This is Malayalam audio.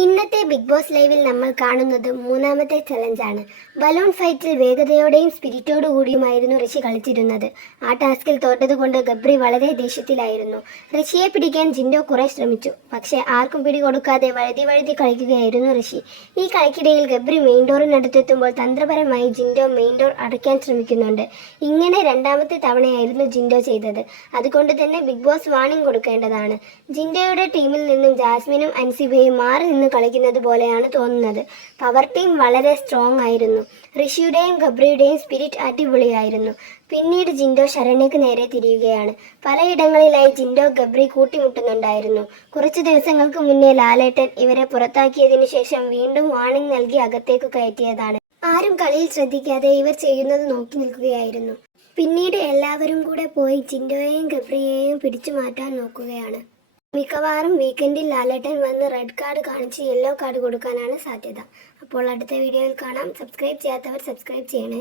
ഇന്നത്തെ ബിഗ് ബോസ് ലൈവിൽ നമ്മൾ കാണുന്നത് മൂന്നാമത്തെ ചലഞ്ചാണ്. ബലൂൺ ഫൈറ്റിൽ വേഗതയോടെയും സ്പിരിറ്റോടുകൂടിയുമായിരുന്നു ഋഷി കളിച്ചിരുന്നത്. ആ ടാസ്കിൽ തോറ്റതുകൊണ്ട് ഗബ്രി വളരെ ദേഷ്യത്തിലായിരുന്നു. ഋഷിയെ പിടിക്കാൻ ജിൻഡോ കുറെ ശ്രമിച്ചു. പക്ഷേ ആർക്കും പിടികൊടുക്കാതെ വഴുതി കളിക്കുകയായിരുന്നു ഋഷി. ഈ കളിക്കിടയിൽ ഗബ്രി മെയിൻ ഡോറിനടുത്തെത്തുമ്പോൾ തന്ത്രപരമായി ജിൻഡോ മെയിൻ ഡോർ അടയ്ക്കാൻ ശ്രമിക്കുന്നുണ്ട്. ഇങ്ങനെ രണ്ടാമത്തെ തവണയായിരുന്നു ജിൻഡോ ചെയ്തത്. അതുകൊണ്ട് തന്നെ ബിഗ് ബോസ് വാണിംഗ് കൊടുക്കേണ്ടതാണ്. ജിൻഡോയുടെ ടീമിൽ നിന്നും ജാസ്മിനും അൻസിബയും മാറി നിന്ന് കളിക്കുന്നത് പോലെയാണ് തോന്നുന്നത്. പവർ ടീം വളരെ സ്ട്രോങ് ആയിരുന്നു. ഋഷിയുടെയും ഗബ്രിയുടെയും സ്പിരിറ്റ് അടിപൊളിയായിരുന്നു. പിന്നീട് ജിൻഡോ ശരണ്യക്ക് നേരെ തിരിയുകയാണ്. പലയിടങ്ങളിലായി ജിൻഡോ ഗബ്രി കൂട്ടിമുട്ടുന്നുണ്ടായിരുന്നു. കുറച്ച് ദിവസങ്ങൾക്ക് മുന്നേ ലാലേട്ടൻ ഇവരെ പുറത്താക്കിയതിനു ശേഷം വീണ്ടും വാണിംഗ് നൽകി അകത്തേക്ക് കയറ്റിയതാണ്. ആരും കളിയിൽ ശ്രദ്ധിക്കാതെ ഇവർ ചെയ്യുന്നത് നോക്കി നിൽക്കുകയായിരുന്നു. പിന്നീട് എല്ലാവരും കൂടെ പോയി ജിൻഡോയെയും ഗബ്രിയെയും പിടിച്ചു മാറ്റാൻ നോക്കുകയാണ്. മിക്കവാറും വീക്കെൻഡിൽ ലാലേട്ടൻ വന്ന് റെഡ് കാർഡ് കാണിച്ച് യെല്ലോ കാർഡ് കൊടുക്കാനാണ് സാധ്യത. അപ്പോൾ അടുത്ത വീഡിയോയിൽ കാണാം. സബ്സ്ക്രൈബ് ചെയ്യാത്തവർ സബ്സ്ക്രൈബ് ചെയ്യണേ.